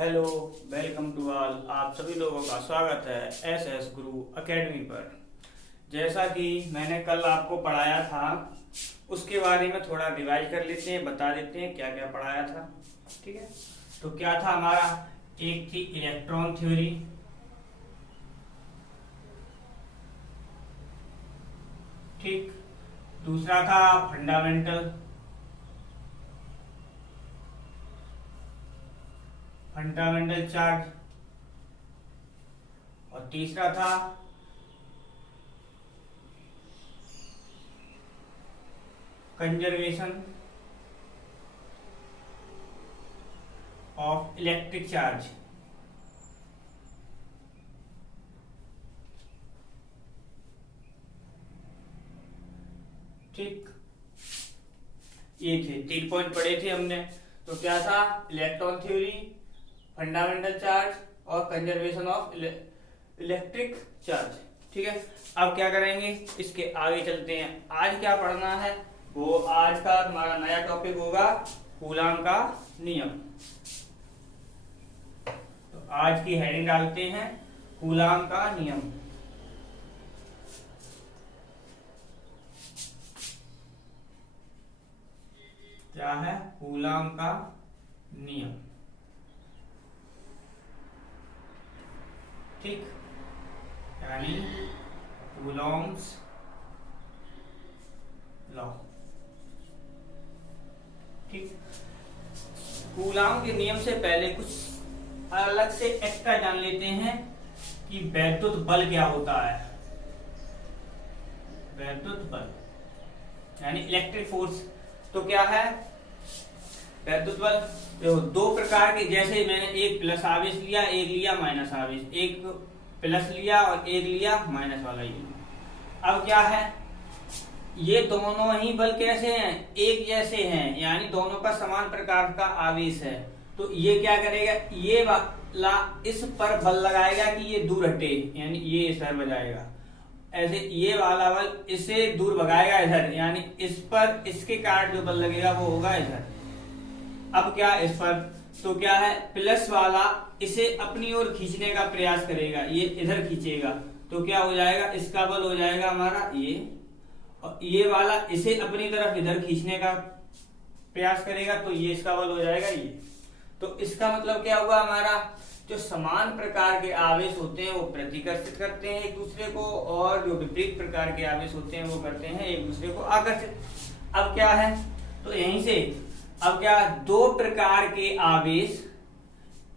Hello, welcome to all. आप सभी लोगों का स्वागत है एस एस गुरु एकेडमी पर। जैसा कि मैंने कल आपको पढ़ाया था उसके बारे में थोड़ा रिवाइज कर लेते हैं, बता देते हैं क्या क्या पढ़ाया था। ठीक है, तो क्या था हमारा? एक थी इलेक्ट्रॉन थ्योरी, ठीक। दूसरा था फंडामेंटल चार्ज, और तीसरा था कंजर्वेशन ऑफ इलेक्ट्रिक चार्ज। ठीक, ये थे 3 पॉइंट पढ़े थे हमने। तो क्या था? इलेक्ट्रॉन थ्योरी, फंडामेंटल चार्ज और कंजर्वेशन ऑफ इलेक्ट्रिक चार्ज। ठीक है, अब क्या करेंगे, इसके आगे चलते हैं। आज क्या पढ़ना है वो आज का हमारा नया टॉपिक होगा कूलाम का नियम। तो आज की हेडिंग डालते हैं कूलाम का नियम। क्या है कूलाम का नियम? ठीक, यानी कूलॉम्स लॉ। ठीक, कूलाम के नियम से पहले कुछ अलग से एक्स्ट्रा जान लेते हैं कि वैद्युत बल क्या होता है। वैद्युत बल यानी इलेक्ट्रिक फोर्स। तो क्या है वैद्युत बल? देखो, दो प्रकार के, जैसे मैंने एक प्लस आवेश लिया, एक लिया माइनस आवेश, एक प्लस लिया और एक लिया माइनस वाला। ये अब क्या है, ये दोनों ही बल कैसे हैं? एक जैसे हैं, यानी दोनों का समान प्रकार का आवेश है। तो ये क्या करेगा, ये वाला इस पर बल लगाएगा कि ये दूर हटे, यानी ये इस पर बजाएगा। ऐसे ये वाला बल इसे दूर भगाएगा इधर, यानी इस पर इसके कारण जो बल लगेगा वो होगा इधर। अब क्या इस पर, तो क्या है, प्लस वाला इसे अपनी ओर खींचने का प्रयास करेगा, ये इधर खींचेगा। तो क्या हो जाएगा, इसका बल हो जाएगा हमारा ये, और ये वाला इसे अपनी तरफ इधर खींचने का प्रयास करेगा, तो ये इसका बल हो जाएगा ये। तो इसका मतलब क्या हुआ, हमारा जो समान प्रकार के आवेश होते हैं वो प्रतिकर्षित करते हैं एक दूसरे को, और जो विपरीत प्रकार के आवेश होते हैं वो करते हैं एक दूसरे को आकर्षित। अब क्या है, तो यहीं से अब क्या, दो प्रकार के आवेश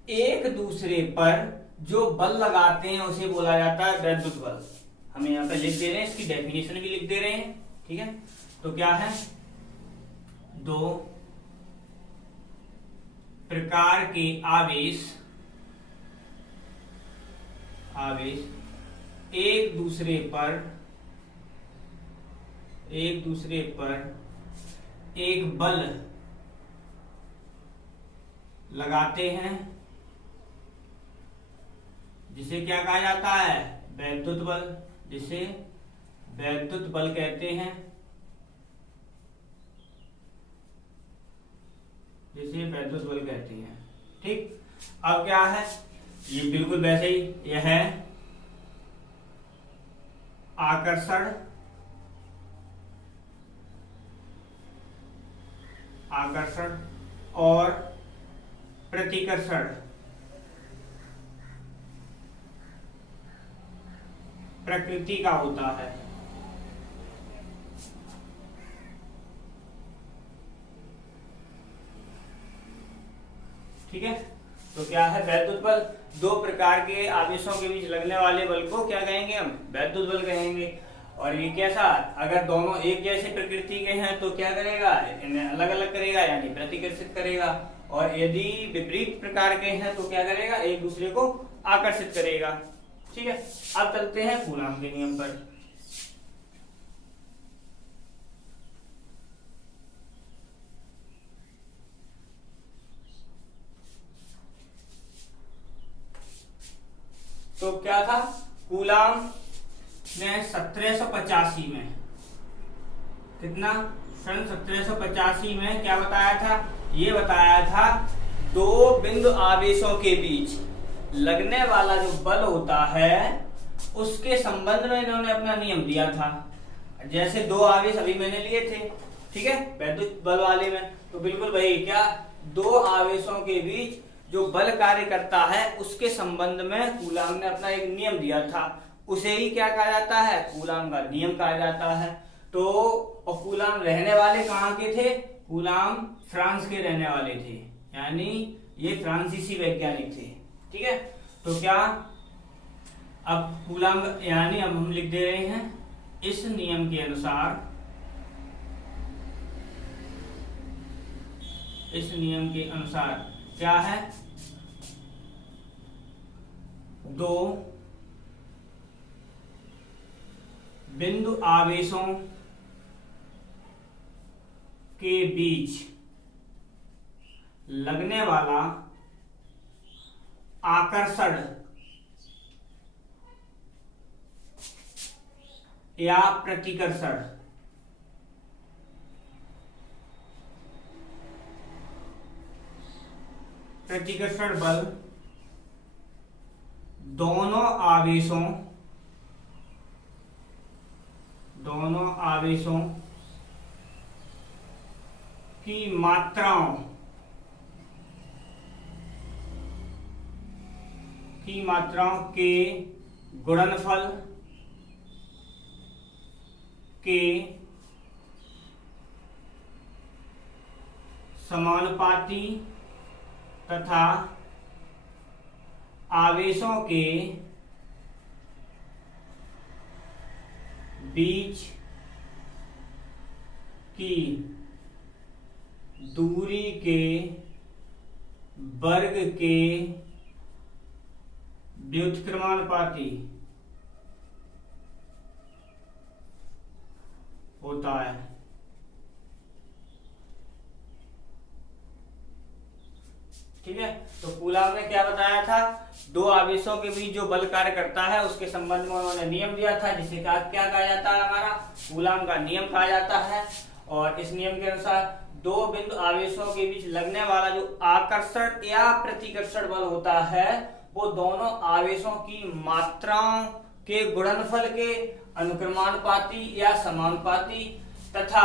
एक दूसरे पर जो बल लगाते हैं उसे बोला जाता है वैद्युत बल। हमें यहाँ पे लिख दे रहे हैं, इसकी डेफिनेशन भी लिख दे रहे हैं। ठीक है, तो क्या है, दो प्रकार के आवेश एक दूसरे पर एक बल लगाते हैं, जिसे क्या कहा जाता है, वैद्युत बल, जिसे वैद्युत बल कहते हैं, जिसे वैद्युत बल कहते हैं। ठीक, अब क्या है, ये बिल्कुल वैसे ही यह है आकर्षण और प्रतिकर्षण प्रकृति का होता है। ठीक है, तो क्या है वैद्युत बल, दो प्रकार के आवेशों के बीच लगने वाले बल को क्या कहेंगे हम, वैद्युत बल कहेंगे। और ये कैसा, अगर दोनों एक जैसे प्रकृति के हैं तो क्या करेगा, इन्हें अलग अलग करेगा, यानी प्रतिकर्षित करेगा। और यदि विपरीत प्रकार के हैं तो क्या करेगा, एक दूसरे को आकर्षित करेगा। ठीक है, अब चलते हैं कूलाम के नियम पर। तो क्या था, कूलाम ने 1785 में, कितना, सन 1785 में क्या बताया था, ये बताया था दो बिंदु आवेशों के बीच लगने वाला जो बल होता है उसके संबंध में इन्होंने अपना नियम दिया था। जैसे दो आवेश अभी मैंने लिए थे, ठीक है, वैद्युत बल वाले में, तो बिल्कुल वही, क्या, दो आवेशों के बीच जो बल कार्य करता है उसके संबंध में कूलाम ने अपना एक नियम दिया था, उसे ही क्या कहा जाता है, कूलाम का नियम कहा जाता है। तो और कूलाम रहने वाले कहाँ के थे, कूलाम फ्रांस के रहने वाले थे, यानी ये फ्रांसीसी वैज्ञानिक थे, ठीक है। तो क्या, अब कूलाम, यानी अब हम लिख दे रहे हैं इस नियम के अनुसार, इस नियम के अनुसार क्या है, दो बिंदु आवेशों के बीच लगने वाला आकर्षण या प्रतिकर्षण बल दोनों आवेशों की मात्राओं के गुणनफल के समानुपाती तथा आवेशों के बीच की दूरी के वर्ग के व्युत्क्रमानुपाती होता है। ठीक है, तो कूलाम ने क्या बताया था, दो आवेशों के बीच जो बल कार्य करता है उसके संबंध में उन्होंने नियम दिया था, जिसे क्या कहा जाता है, हमारा कूलाम का नियम कहा जाता है। और इस नियम के अनुसार दो बिंदु आवेशों के बीच लगने वाला जो आकर्षण या प्रतिकर्षण बल होता है वो दोनों आवेशों की मात्राओं के गुणनफल के अनुक्रमानुपाती या समानुपाती तथा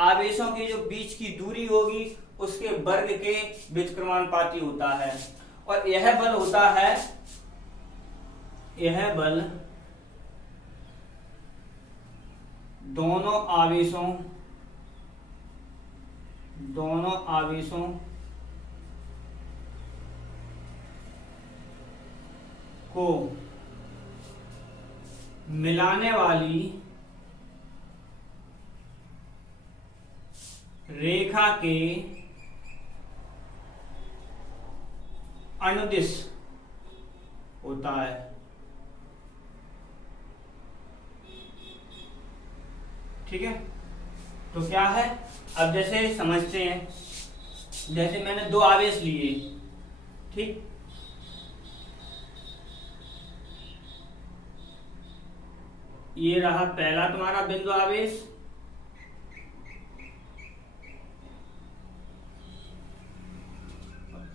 आवेशों के जो बीच की दूरी होगी उसके वर्ग के व्युत्क्रमानुपाती होता है। और यह बल होता है, यह बल दोनों आवेशों को मिलाने वाली रेखा के अनुदिश होता है। ठीक है, तो क्या है, अब जैसे समझते हैं, जैसे मैंने दो आवेश लिए, ठीक, ये रहा पहला तुम्हारा बिंदु आवेश,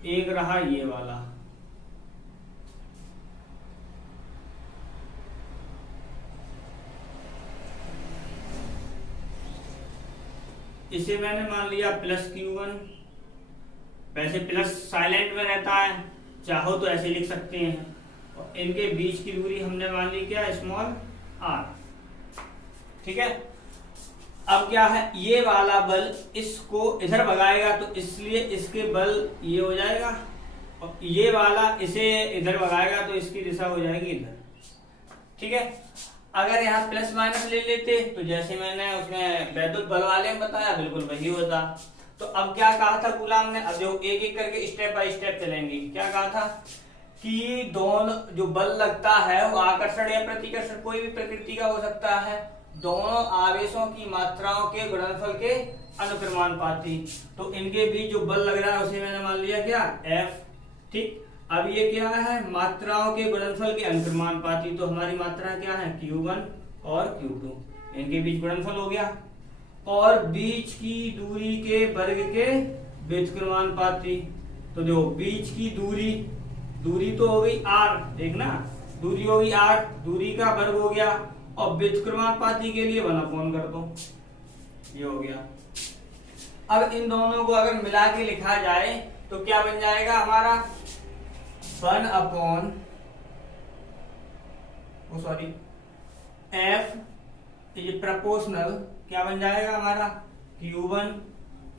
एक रहा ये वाला। इसे मैंने मान लिया प्लस Q1, वैसे प्लस साइलेंट में रहता है, चाहो तो ऐसे लिख सकते हैं। और इनके बीच की दूरी हमने मान ली क्या, स्मॉल r। ठीक है, अब क्या है, ये वाला बल इसको इधर भगाएगा तो इसलिए इसके बल ये हो जाएगा, और ये वाला इसे इधर भगाएगा तो इसकी दिशा हो जाएगी इधर। ठीक है, अगर यहाँ प्लस माइनस ले लेते तो जैसे मैंने उसमें वैद्युत बल वाले में बताया बिल्कुल वही होता। तो अब क्या कहा था कूलाम ने, अब जो एक एक करके स्टेप बाय स्टेप चलेंगे, क्या कहा था कि दोनों जो बल लगता है वो आकर्षण या प्रतिकर्षण कोई भी प्रकृति का हो सकता है, दोनों आवेशों की मात्राओं के गुणनफल के अनुक्रमानुपाती। तो इनके बीच जो बल लग रहा है उसे मैंने मान लिया क्या, F। ठीक, अब ये क्या है, मात्राओं के गुणनफल के अनुक्रमानुपाती, तो हमारी मात्रा क्या है, Q1 और Q2, इनके बीच गुणनफल हो गया। और बीच की दूरी के वर्ग के व्युत्क्रमानुपाती, तो देखो बीच की दूरी तो हो गई r, देखना दूरी हो गई r, दूरी का वर्ग हो गया, और व्युत्क्रमानुपाती के लिए 1/, कर दो, ये हो गया। अब इन दोनों को अगर मिला के लिखा जाए तो क्या बन जाएगा हमारा 1/, f इज प्रोपोर्शनल, क्या बन जाएगा हमारा q1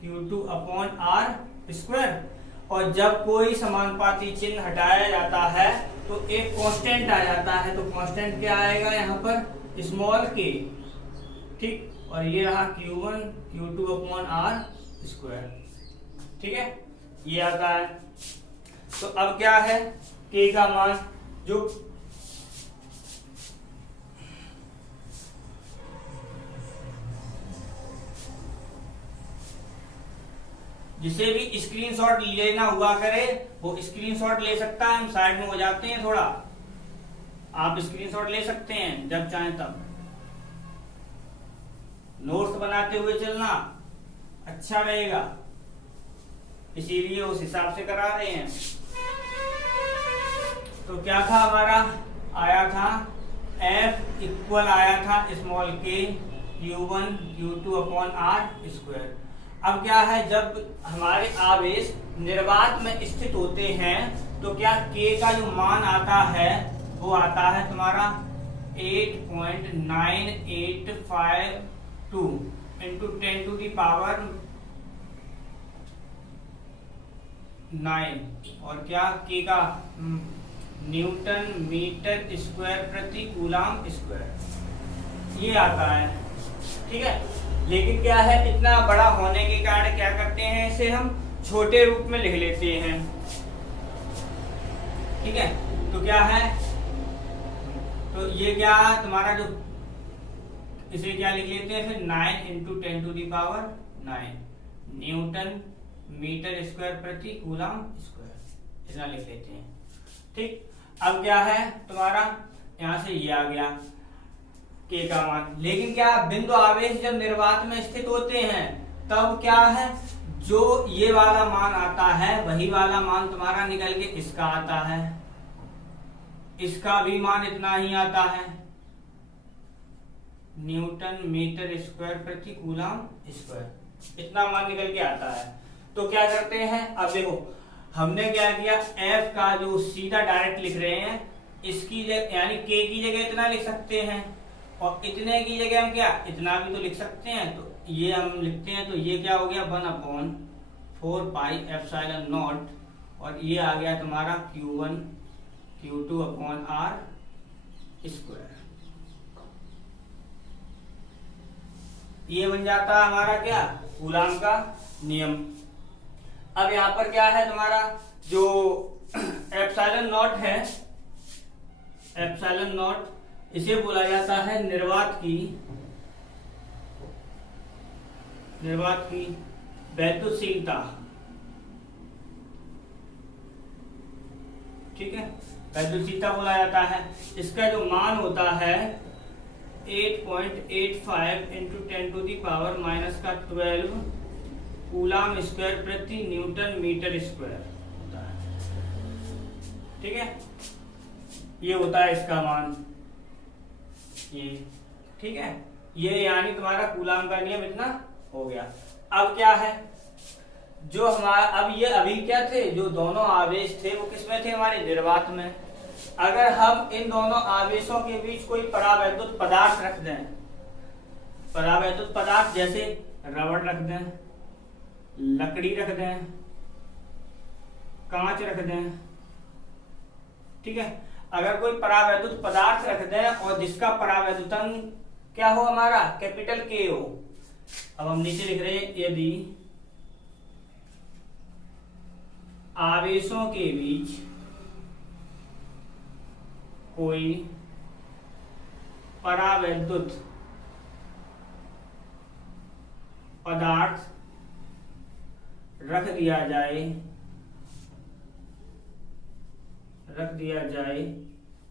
q2 upon r square. और जब कोई समानुपाती चिन्ह हटाया जाता है तो एक कांस्टेंट आ जाता है, तो कांस्टेंट क्या आएगा यहाँ पर स्मॉल k, ठीक, और ये रहा q1 q2 upon r square, ठीक है, ये आता है। तो अब क्या है k का मान, जो जिसे भी स्क्रीनशॉट लेना हुआ करे वो स्क्रीनशॉट ले सकता है, हम साइड में हो जाते हैं थोड़ा, आप स्क्रीनशॉट ले सकते हैं जब चाहें तब। नोट्स बनाते हुए चलना अच्छा रहेगा, इसीलिए उस हिसाब से करा रहे हैं। तो क्या था हमारा, आया था F इक्वल आया था small k q1 q2 upon r square. अब क्या है, जब हमारे आवेश निर्वात में स्थित होते हैं तो क्या k का जो मान आता है वो आता है तुम्हारा 8.9852 इंटू 10⁹ और क्या k का न्यूटन मीटर स्क्वायर प्रति कूलाम स्क्वायर, ये आता है, ठीक है। लेकिन क्या है, इतना बड़ा होने के कारण क्या करते हैं, इसे हम छोटे रूप में लिख लेते हैं, ठीक है। तो क्या है, तो ये क्या तुम्हारा जो, इसे क्या लिख लेते हैं फिर 9 इंटू 10⁹ न्यूटन मीटर स्क्वायर प्रति कूलाम स्क्वायर, इतना लिख लेते हैं, ठीक। अब क्या है तुम्हारा, यहां से ये आ गया k का मान। लेकिन क्या बिंदु आवेश जब निर्वात में स्थित होते हैं तब क्या है, जो ये वाला मान आता है वही वाला मान तुम्हारा निकल के इसका आता है, इसका भी मान इतना ही आता है, न्यूटन मीटर स्क्वायर प्रति कूलाम स्क्वायर, इतना मान निकल के आता है। तो क्या करते हैं, अब देखो हमने क्या किया, f का जो सीधा डायरेक्ट लिख रहे हैं, इसकी जगह यानी k की जगह इतना लिख सकते हैं, और इतने की जगह हम क्या इतना भी तो लिख सकते हैं, तो ये हम लिखते हैं, तो ये क्या हो गया 1/4 पाई एप्सिलॉन नॉट, और ये आ गया तुम्हारा q1 q2 upon r square, ये बन जाता है हमारा क्या कूलाम का नियम। अब यहाँ पर क्या है तुम्हारा, जो एप्सिलॉन नॉट है, एप्सिलॉन नॉट इसे बोला जाता है निर्वात की वैद्युतशीलता, ठीक है, वैद्युतशीलता बोला जाता है। इसका जो मान होता है 8.85 इंटू 10⁻⁻12 कूलाम स्क्वायर प्रति न्यूटन मीटर स्क्वायर होता है, ठीक है, ये होता है इसका मान, ये ठीक है, ये यानी तुम्हारा कूलाम का नियम इतना हो गया। अब क्या है, जो हमारा अब ये अभी क्या थे, जो दोनों आवेश थे वो किसमें थे, हमारे निर्वात में। अगर हम इन दोनों आवेशों के बीच कोई परावैद्युत पदार्थ रख दें, परावैद्युत पदार्थ जैसे रबड़ रख दें, लकड़ी रख दें, कांच रख दें, ठीक है, अगर कोई परावैद्युत पदार्थ रख दें और जिसका परावैद्युतांक क्या हो हमारा कैपिटल K हो। अब हम नीचे लिख रहे हैं, यदि आवेशों के बीच कोई परावैद्युत पदार्थ रख दिया जाए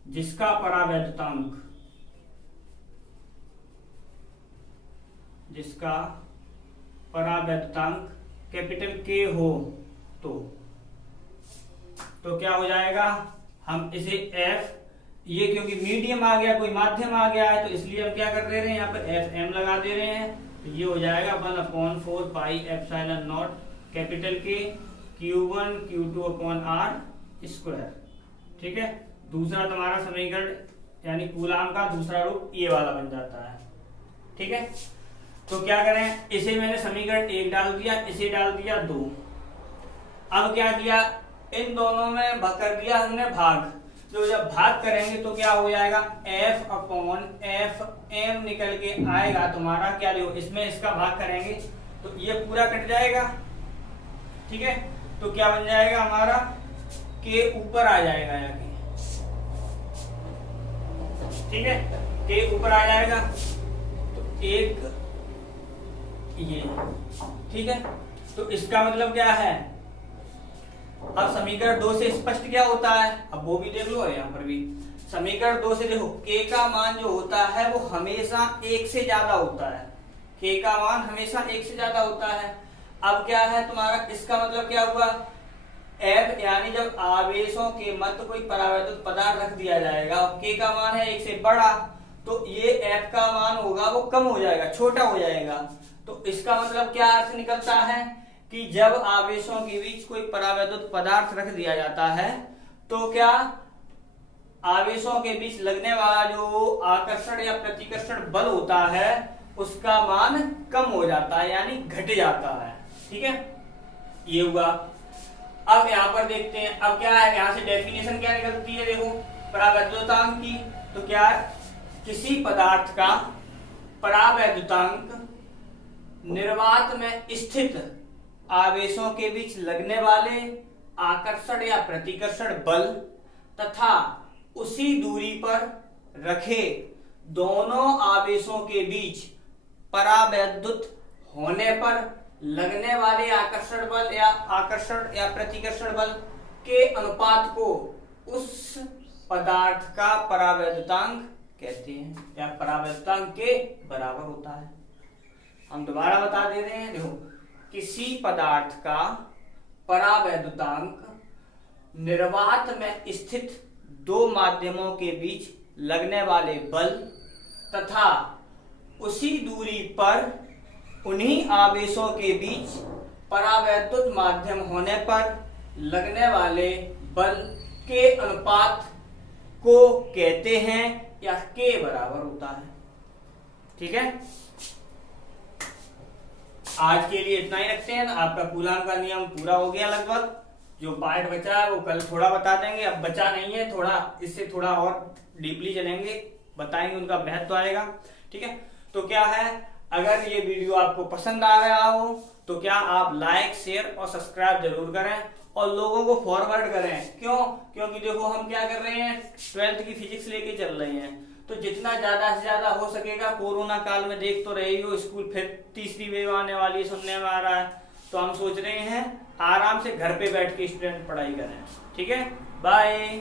जिसका परावैद्युतांक कैपिटल K हो, तो तो क्या हो जाएगा, हम इसे f, ये क्योंकि मीडियम आ गया, कोई माध्यम आ गया है, तो इसलिए हम क्या कर दे रहे हैं, यहाँ पर एफ एम लगा दे रहे हैं। तो ये हो जाएगा 1/4 पाई एप्सिलॉन नॉट कैपिटल के Q1 Q2 upon R square. ठीक है, दूसरा तुम्हारा समीकरण यानी कूलाम का दूसरा रूप ये वाला बन जाता है। ठीक है, तो क्या करें, इसे मैंने समीकरण 1 डाल दिया, इसे डाल दिया 2। अब क्या किया, इन दोनों में कर दिया हमने भाग। तो जब भाग करेंगे तो क्या हो जाएगा, F अपॉन एफ एम निकल के आएगा तुम्हारा, क्या देखो इसमें इसका भाग करेंगे तो ये पूरा कट जाएगा। ठीक है, तो क्या बन जाएगा हमारा, के ऊपर आ जाएगा यहाँ के। ठीक है, के ऊपर आ जाएगा तो एक ये। ठीक है, तो इसका मतलब क्या है, अब समीकरण 2 से स्पष्ट क्या होता है, अब वो भी देख लो, यहाँ पर भी समीकरण 2 से देखो k का मान जो होता है वो हमेशा 1 से ज्यादा होता है, k का मान हमेशा 1 से ज्यादा होता है। अब क्या है तुम्हारा, इसका मतलब क्या हुआ, f यानी जब आवेशों के मध्य कोई परावैद्युत पदार्थ रख दिया जाएगा, k का मान है 1 से बड़ा, तो ये f का मान होगा वो कम हो जाएगा, छोटा हो जाएगा। तो इसका मतलब क्या अर्थ निकलता है कि जब आवेशों के बीच कोई परावैद्युत पदार्थ रख दिया जाता है तो क्या आवेशों के बीच लगने वाला जो आकर्षण या प्रतिकर्षण बल होता है उसका मान कम हो जाता है, यानी घट जाता है। ठीक है, ये हुआ। अब यहां पर देखते हैं, अब क्या है, यहां से डेफिनेशन क्या निकलती है, देखो परावैद्युतांक की। तो क्या है, किसी पदार्थ का परावैद्युतांक निर्वात में स्थित आवेशों के बीच लगने वाले आकर्षण या प्रतिकर्षण बल तथा उसी दूरी पर रखे दोनों आवेशों के बीच परावैद्युत होने पर लगने वाले आकर्षण या प्रतिकर्षण बल के अनुपात को उस पदार्थ का परावैद्युतांक कहते हैं, या परावैद्युतांक के बराबर होता है। हम दोबारा बता दे रहे हैं, देखो किसी पदार्थ का परावैद्युतांक निर्वात में स्थित दो माध्यमों के बीच लगने वाले बल तथा उसी दूरी पर उन्हीं आवेशों के बीच परावैद्युत माध्यम होने पर लगने वाले बल के अनुपात को कहते हैं, या के बराबर होता है। ठीक है, आज के लिए इतना ही रखते हैं। आपका कूलाम का नियम पूरा हो गया लगभग, जो पार्ट बचा है वो कल थोड़ा बता देंगे, अब बचा नहीं है, थोड़ा इससे थोड़ा और डीपली चलेंगे, बताएंगे, उनका महत्व आएगा। ठीक है, तो क्या है, अगर ये वीडियो आपको पसंद आ रहा हो तो क्या आप लाइक शेयर और सब्सक्राइब जरूर करें और लोगों को फॉरवर्ड करें। क्यों, क्योंकि देखो हम क्या कर रहे हैं, 12th की फिजिक्स लेके चल रहे हैं, तो जितना ज्यादा से ज्यादा हो सकेगा, कोरोना काल में देख तो रही हो स्कूल फिर तीसरी वेव आने वाली है, सुनने में आ रहा है, तो हम सोच रहे हैं आराम से घर पे बैठ के स्टूडेंट पढ़ाई करें। ठीक है, बाय।